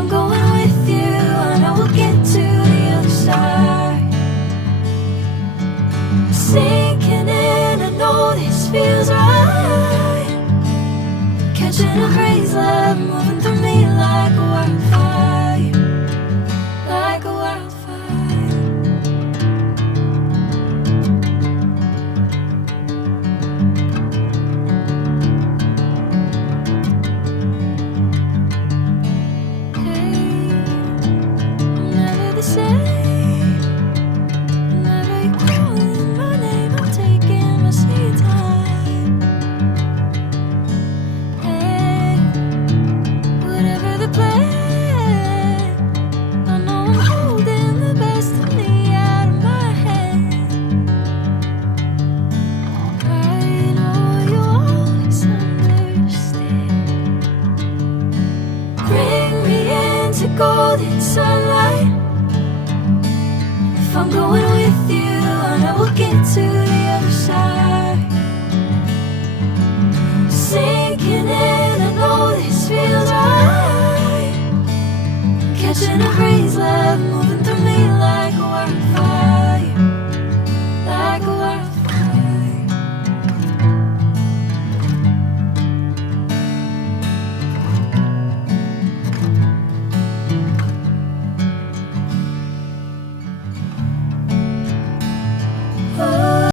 I'm going with you, I know we'll get to the other side. Sinking in, I know this feels right. Catching a breeze, love moving through me like a wildfire, like a wildfire. Hey, I'm never the same. Whenever you're calling my name, I'm taking my sweet time. Hey, whatever the plan, I know I'm holding the best of me out of my hand. I know you always understand. Bring me into golden sunlight. If I'm going with you, I know we'll get to the other side. Sinking in, I know this feels right.